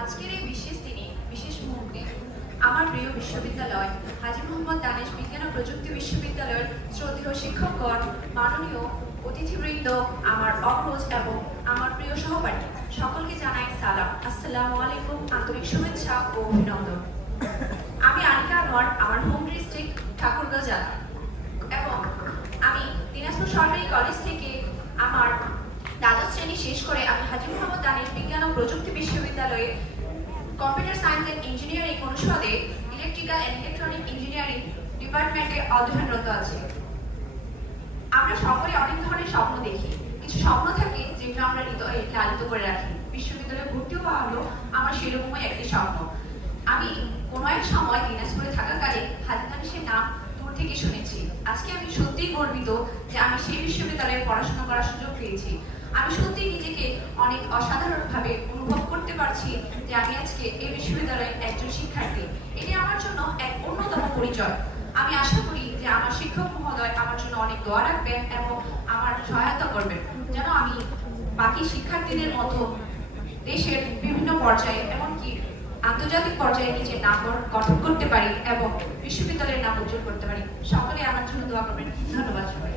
আজকের এই বিশেষ দিনে, বিশেষ মুহূর্তে, আমার প্রিয় বিশ্ববিদ্যালয়, হাজী মোহাম্মদ দানেশ বিজ্ঞান ও প্রযুক্তি বিশ্ববিদ্যালয়ের শ্রদ্ধেয় শিক্ষকগণ, মাননীয় অতিথিবৃন্দ, আমার অগ্রজ এবং আমার প্রিয় সহপাঠী, সকলকে জানাই সালাম। আসসালামু আলাইকুম, আন্তরিক শুভেচ্ছা ও অভিনন্দন। আমি আনিকা আনোয়ার, আমার হোম ডিস্ট্রিক্ট ঠাকুরগাঁও জেলা। এবং আমি দিনাজপুর সরকারি কলেজ থেকে আমার দ্বাদশ শ্রেণি শেষ করে আমি হাজি মোহাম্মদ দানিশ বিজ্ঞান ও প্রযুক্তি বিশ্ববিদ্যালয়ে কম্পিউটার সায়েন্স অ্যান্ড ইঞ্জিনিয়ারিং অনুষদে ইলেকট্রিক্যাল অ্যান্ড ইলেকট্রনিক ইঞ্জিনিয়ারিং ডিপার্টমেন্টে অধ্যয়নরত আছি। আমরা সকলে অনেক ধরনের স্বপ্ন দেখি। কিছু স্বপ্ন থাকে যেগুলো আমরা হৃদয়ে লালিত করে রাখি। বিশ্ববিদ্যালয়ে ভর্তি হওয়া হলো আমার সেরকমই একটি স্বপ্ন। আমি কোনো এক সময় দিনাজপুরে থাকাকালে হাজি দানিশের নাম দূর থেকে শুনেছি। আজকে আমি সত্যিই গর্বিত যে আমি সেই বিশ্ববিদ্যালয়ে পড়াশোনা করার সুযোগ পেয়েছি। আমি সত্যিই নিজেকে অনেক অসাধারণভাবে অনুভব করতে পারছি যে আমি আজকে এই বিশ্ববিদ্যালয়ের একজন শিক্ষার্থী। এটি আমার জন্য এক অন্যতম পরিচয়। আমি আশা করি যে আমার শিক্ষক মহোদয় আমার জন্য অনেক দোয়া রাখবেন এবং আমার সহায়তা করবেন, যেন আমি বাকি শিক্ষার্থীদের মতো দেশের বিভিন্ন পর্যায়ে, এমনকি আন্তর্জাতিক পর্যায়ে নিজের নাম গঠন করতে পারি এবং বিশ্ববিদ্যালয়ের নাম উজ্জ্বল করতে পারি। সকলে আমার জন্য দোয়া করবেন। ধন্যবাদ সবাই